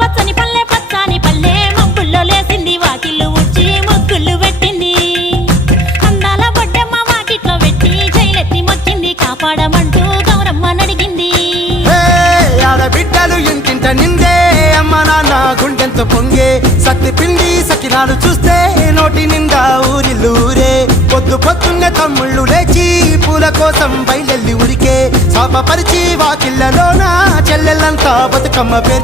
పచ్చని పల్లె పచ్చని పల్లె మబ్బుల్లో లేసింది వాకిళ్ళు ఊడ్చి ముగ్గుళ్ళు పెట్టింది అందాల బొడ్డమ్మ వాకిట్లో పెట్టి జైలెత్తి మొక్కింది కాపాడమంటూ గౌరమ్మ నడిగింది ఆడబిడ్డలు ఇంటింట నిందే అమ్మ నాన్న గుండెంత పొంగే సత్తి పిండి సకినాలు చూస్తే నోటి నిండా ఊరిల్లూరే పొద్దు పొద్దున్నే తమ్ముళ్ళు లేచి పూల కోసం బయలెల్లి ఉరికే శాపపరిచి వాకిళ్ళలోన చెల్లెళ్ళంతా బతుకమ్మ పేరు